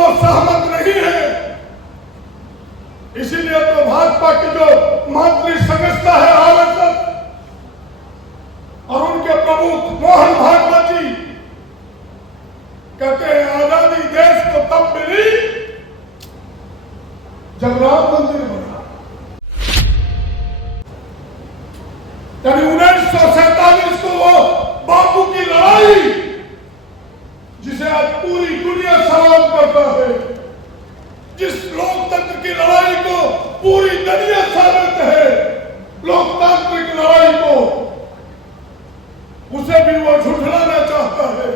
वो सहमत नहीं है। इसीलिए तो भाजपा की जो मंत्री संस्था है आरएसएस और उनके प्रमुख मोहन भागवत जी कहते हैं आजादी देश को तब मिली जब राम मंदिर बना। यानी 1947 को वो बापू की लड़ाई जिसे आज पूरी दुनिया सलाम करता है, जिस लोकतंत्र की लड़ाई को पूरी दुनिया साबित है, लोकतांत्रिक लड़ाई को, उसे भी वो झुठलाना चाहता है।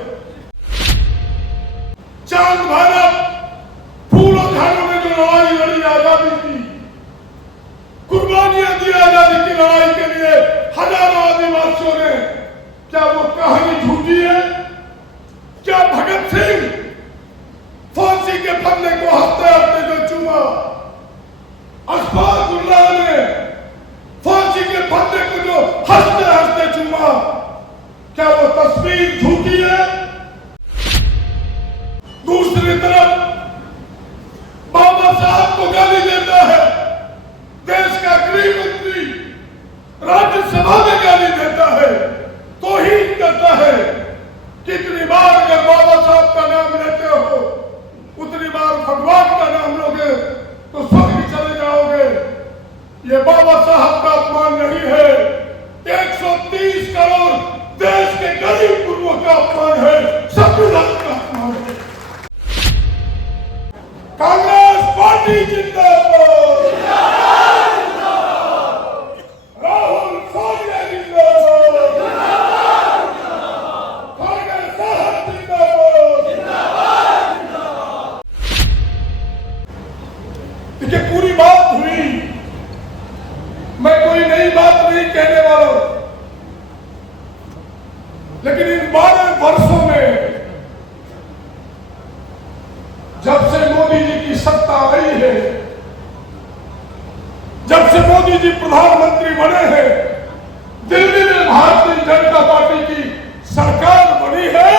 चांद भारत फूलों झाड़ों में जो लड़ाई लड़ी आजादी की, कुर्बानियां दी आजादी की लड़ाई के लिए हजारों आदिवासियों ने, क्या वो कहानी झूठी है? क्या भगत सिंह फांसी के फंदे को हंसते हंसते जो चूमा, अशफाकुल्लाह ने फांसी के फंदे को जो हंसते हंसते चूमा, क्या वो तस्वीर झूठी है? दूसरी तरफ बाबा साहब को गाली देता है देश का गृह मंत्री, राज्यसभा में गाली देता है, तौहीन करता है। कितनी बार अगर बाबा साहब का नाम लेते हो उतनी बार भगवान का नाम लोगे तो स्वर्ग चले जाओगे। ये बाबा साहब का अपमान नहीं है, 130 करोड़ देश के गरीब गुरुओं का अपमान है, संविधान का अपमान है। कांग्रेस पार्टी जिंदाबाद, राहुल सोनिया जिंदाबाद, खड़गे साहब जिंदाबाद। देखिए पूरी बात हुई, मैं कोई नई बात नहीं कहने वाला हूं, लेकिन इन 12 वर्षों में जब से मोदी जी की सत्ता आई है, जब से मोदी जी प्रधानमंत्री बने हैं, दिल्ली में भारतीय जनता पार्टी की सरकार बनी है,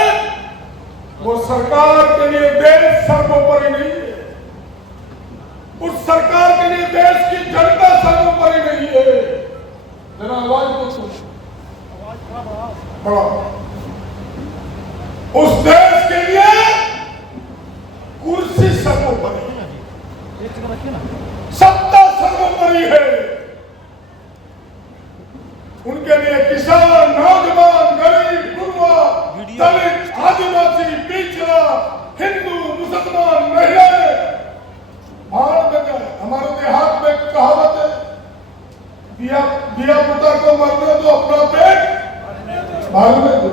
वो सरकार के लिए देश सर्वोपरि नहीं है, उस सरकार के लिए देश की जनता सर्वोपरि नहीं है। जरा आवाज को सुनो, उस देश के लिए कुर्सी सर्वोपरि, सत्ता सर्वोपरि है। उनके लिए किसान, नौजवान, गरीब, गुरुआ, दलित, आदिवासी, पिछड़ा, हिंदू, मुसलमान, महिलाएं भाड़ में गए। हमारे देहात में कहावत है, दिया पुता को मरने दो, अपना पेट भरने दो।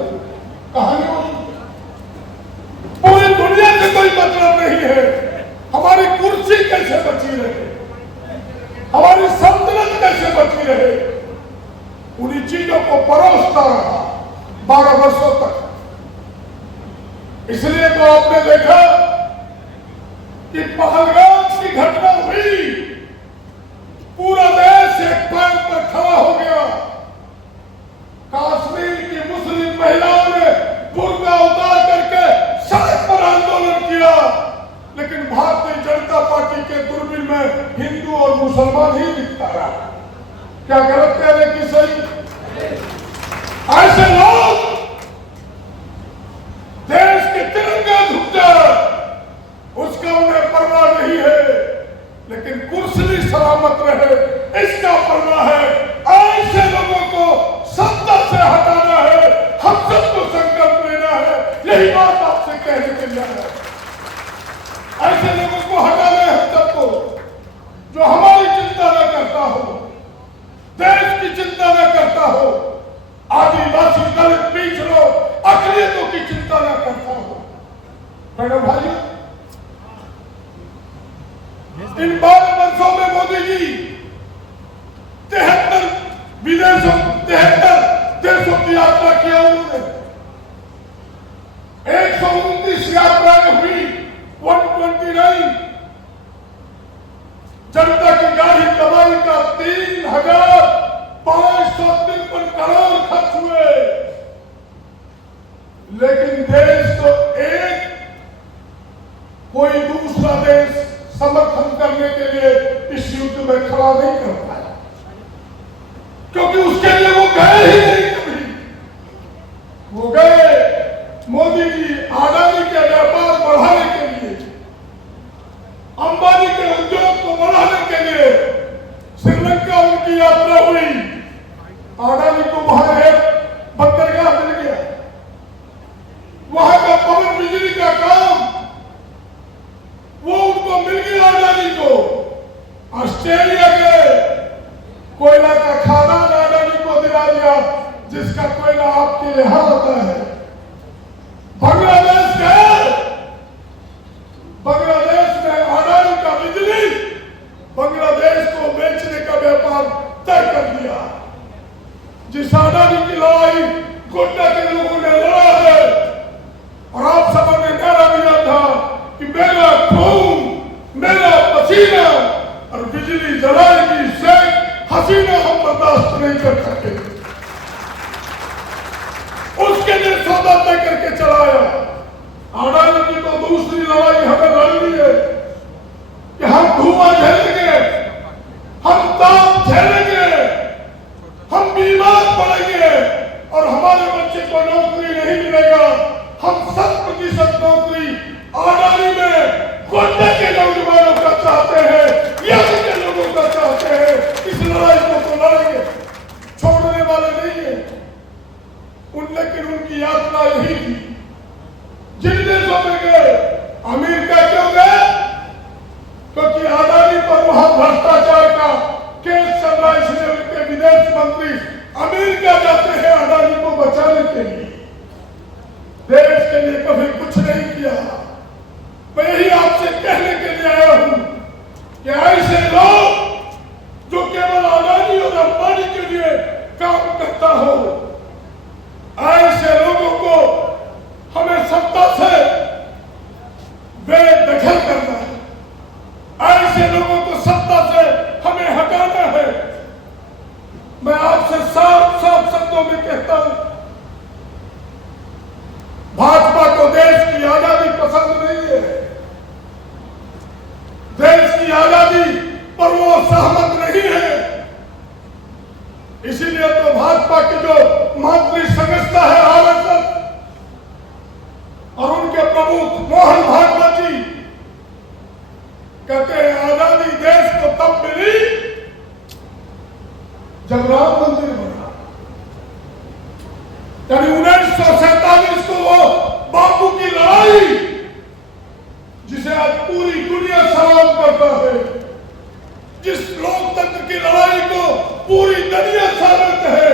कहानी पूरी दुनिया से कोई मतलब नहीं है। हमारी कुर्सी कैसे बची रहे, हमारी सल्तनत कैसे बची रहे, उन्हीं चीजों को परोसता रहा 12 वर्षों तक। इसलिए तो आपने देखा कि पहलगाम की घटना हुई, पूरा देश एक पैर पर खड़ा हो गया। कश्मीर की मुस्लिम महिलाओं ने बुर्का उतार करके सड़क पर आंदोलन किया, लेकिन भारतीय जनता पार्टी के दूरबीन में हिंदू और मुसलमान ही दिखता रहा। क्या गलत कह रहे कि सही? ऐसे लोग देश के तिरंगा झुक जाए उसका उन्हें परवाह नहीं है, लेकिन कुर्सी सलामत रहे इसका परवाह है। ऐसे लोगों को सत्ता से हटाना है, हम सबको संकल्प लेना है। यही बात आपसे कहने के लिए है। ऐसे लोगों को हटाना है हम सबको, जो हमारी चिंता न करता हो, देश की चिंता न करता हो, आदिवासी, दलित, पिछड़ों, अकलियतों की चिंता न करता हो। मैडम भाई, इन 12 वर्षों में मोदी जी 73 देशों की यात्रा किया उन्होंने। 129 यात्राएं हुई, 129। जनता की गाढ़ी कमाई का 3,553 करोड़ खर्च हुए, लेकिन देश तो एक, कोई दूसरा दिया जिसका कोयला आपके यहां होता है। बांग्लादेश में अडानी का बिजली बांग्लादेश को बेचने का व्यापार तय कर दिया। जिस अडानी की लड़ाई गोड्डा के लोगों ने लड़ा है और आप सबों ने नारा दिया था कि मेरा खून मेरा पसीना और बिजली जलाएगी शेख हसीना हम बर्दाश्त नहीं कर सके। उसके लिए सौदा तय करके चलाया। अडानी की तो दूसरी लड़ाई हमें लड़नी है कि हम धुआं झेलेंगे, हम ताप झेलेंगे, हम बीमार पड़ेंगे और हमारे बच्चे को नौकरी नहीं मिलेगा। हम 100% नौकरी अडानी में गोड्डा के नौजवानों का चाहते हैं, यहाँ के लोगों का चाहते हैं। इस लड़ाई को तो लड़ेंगे, छोड़ने वाले नहीं है। लेकिन उनकी यात्रा यही थी। जिन देशों में गए, अमेरिका क्यों गए? क्योंकि अडानी पर वहां भ्रष्टाचार का केस चल रहा है, इसलिए उनके विदेश मंत्री अमेरिका जाते हैं अडानी को बचाने के लिए। देश के लिए कभी कुछ नहीं किया। मैं यही आपसे कहने के लिए आया हूं कि ऐसे लोग जो केवल अडानी और अंबानी के लिए काम करता हो, ऐसे लोगों को हमें सत्ता से बेदखल करना है। ऐसे लोगों को सत्ता से हमें हटाना है। मैं आपसे साफ साफ शब्दों में कहता हूं, भाजपा को देश की आजादी पसंद नहीं है। देश की आजादी पर वो सहमत नहीं है। इसीलिए तो भाजपा की जो मंत्री संस्था है आरएसएस और उनके प्रमुख मोहन भागवत जी कहते हैं आजादी देश को तब मिली जब राम मंदिर बना। यानी 1947 को वो बापू की लड़ाई जिसे आज पूरी दुनिया सलाम करता है, जिस लोकतंत्र की लड़ाई को पूरी दुनिया समझते है,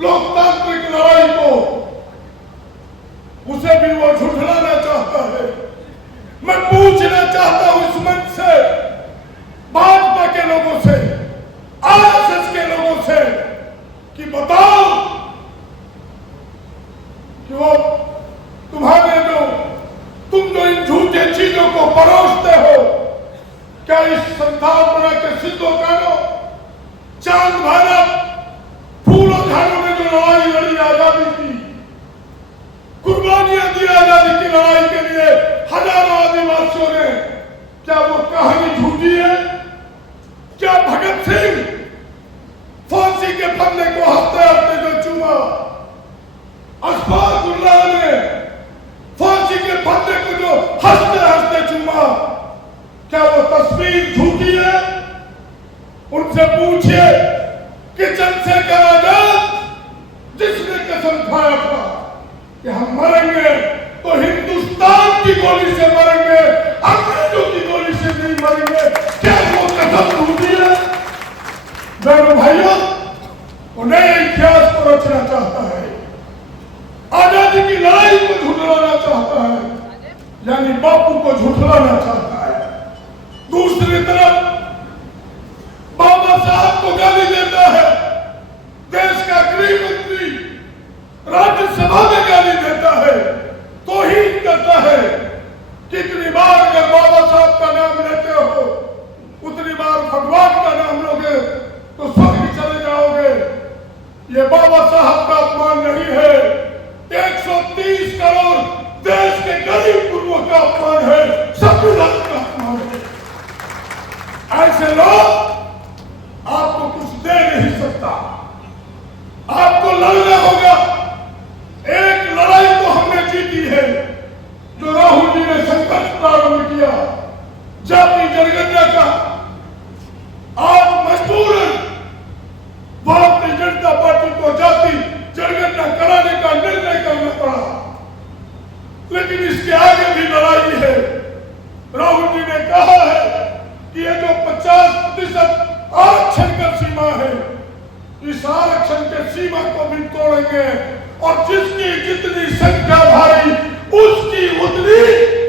लोकतांत्रिक लड़ाई को, उसे भी वो झुठलाना चाहता है। मैं पूछना चाहता हूं इस मंच से, भाजपा के लोगों से, आरएसएस के लोगों से कि बताओ कि वो तुम जो इन झूठे चीजों को परोसते हो, क्या इस संतान के सिद्धों कानो चांद भारत फूलों झाड़ों में जो लड़ाई लड़ी आजादी की, कुर्बानियां दी आजादी की लड़ाई के लिए हजारों आदिवासियों ने, क्या वो कहानी झूठी है? क्या भगत सिंह फांसी के फंदे को हंसते हंसते जो चूमा, अशफाक उल्लाह ने फांसी के फंदे को जो हंसते हंसते चूमा, क्या वो तस्वीर झूठी है? उनसे पूछिए कि चंद्रशेखर आजाद जिसने कसम खाया था कि हम मरेंगे तो हिंदुस्तान की गोली से मरेंगे, अंग्रेजों की गोली से नहीं मरेंगे, क्या वो कसम झूठी है? बहनों भाइयों, उन्हें इतिहास को रचना चाहता है, आजादी की लड़ाई को झुठलाना चाहता है, यानी बापू को झुठलाना चाहता है। दूसरी तरफ बाबा साहब को गाली देता है, देश का गृह मंत्री राज्यसभा में गाली देता है, तौहीन करता है। कितनी बार अगर बाबा साहब का नाम लेते हो, उतनी बार भगवान का नाम लोगे तो स्वर्ग चले जाओगे। ये बाबा साहब का अपमान नहीं है, 130 करोड़ देश के गरीब गुरुओं का अपमान है, संविधान का अपमान है। ऐसे लोग आपको कुछ दे नहीं सकता, आपको लड़ना होगा। एक लड़ाई तो हमने जीती है, जो राहुल जी ने संघर्ष प्रारंभ किया जाति जनगणना का। आज मजबूरन भारतीय जनता पार्टी को जाति जनगणना कराने का निर्णय करना पड़ा, लेकिन इसके आगे भी लड़ाई है। राहुल जी ने कहा है कि ये जो 50% चुके हैं और जिसकी जितनी संख्या भारी उसकी उतनी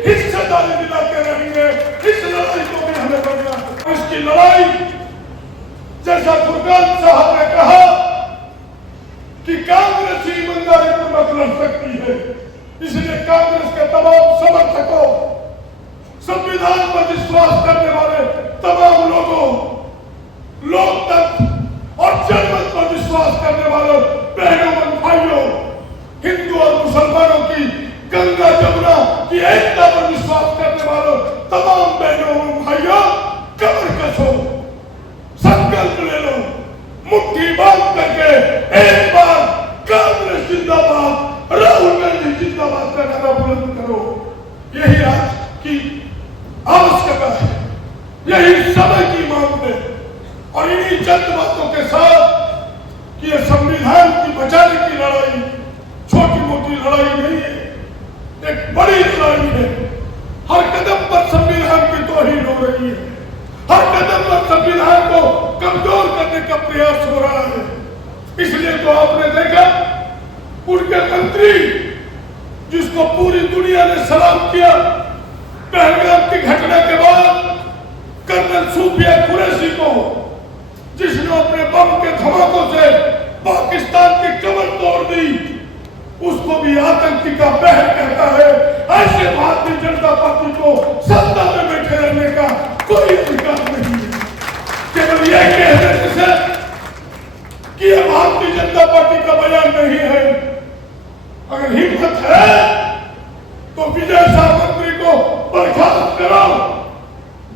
हिस्सेदारी दिलाते रहेंगे। इस लड़ाई को भी हमें लड़ना है। इसकी लड़ाई जैसा फुरकान साहब ने कहा कि कांग्रेस ही ईमानदारी पूर्वक लड़ सकती है, इसलिए कांग्रेस के तमाम समर्थकों, संविधान पर विश्वास करने वाले तमाम लोगों, लोकतंत्र और जनमत पर विश्वास करने वाले बहनों और भाइयों, हिंदू और मुसलमानों की गंगा जमुना की एकता पर विश्वास करने वालों तमाम बहनों और भाइयों, कमर कसो, संकल्प ले लो, मुट्ठी बांध करके एक बार कांग्रेस जिंदाबाद, राहुल गांधी जिंदाबाद का नारा बुलंद करो। यही आज की आवश्यकता है, यही समय की मांग है। और इन्हीं चंद बातों के साथ कि यह संविधान की बचाने की लड़ाई छोटी मोटी लड़ाई नहीं है, एक बड़ी लड़ाई है। हर कदम पर संविधान की तौहीन हो रही है, हर कदम पर संविधान को कमजोर करने का प्रयास हो रहा है। इसलिए तो आपने देखा उनके मंत्री जिसको पूरी दुनिया ने सलाम किया पहलगाम की घटना के बाद, कर्नल सूफिया कुरैशी को, जिसने अपने बम के धमाकों से पाकिस्तान की कमर तोड़ दी, उसको भी आतंकी का बहर कहता है। ऐसे भारतीय जनता पार्टी को सत्ता में बैठे रहने का कोई अधिकार नहीं है। केवल यह कहने से कि यह भारतीय जनता पार्टी का बयान नहीं है। अगर हिम्मत है तो विजय शाह मंत्री को बर्खास्त कराओ,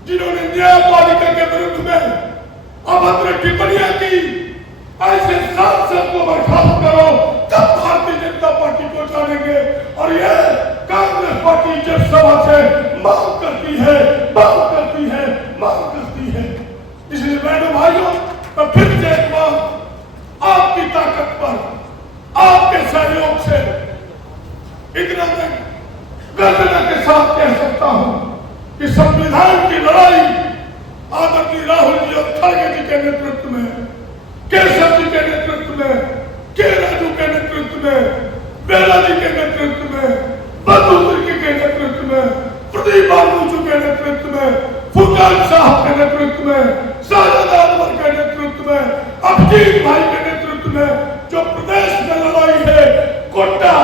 जिन्होंने न्यायपालिका के विरुद्ध में अभद्र टिप्पणियां की। ऐसे सांसद को बर्खास्त करो, तब भारतीय जनता पार्टी को जानेंगे। और यह कांग्रेस पार्टी जब सभा से मांग करती है, मांग करती है, मांग करती है। इसलिए बहनों भाइयों, मैं फिर से एक बार आपकी ताकत पर, आपके सहयोग से इतना मैं गर्जना के साथ कह सकता हूं कि संविधान की लड़ाई आदरणीय राहुल जी और खड़गे जी के नेतृत्व में, केशव जी के नेतृत्व में, के राजू के नेतृत्व में, बेला जी के नेतृत्व में, बंधु तिर्की के नेतृत्व में, प्रदीप बाबू के नेतृत्व में, फुरकान साहब के नेतृत्व में, साजद अनवर के नेतृत्व में, अभिजीत भाई के नेतृत्व में जो प्रदेश में लड़ाई है, कोटा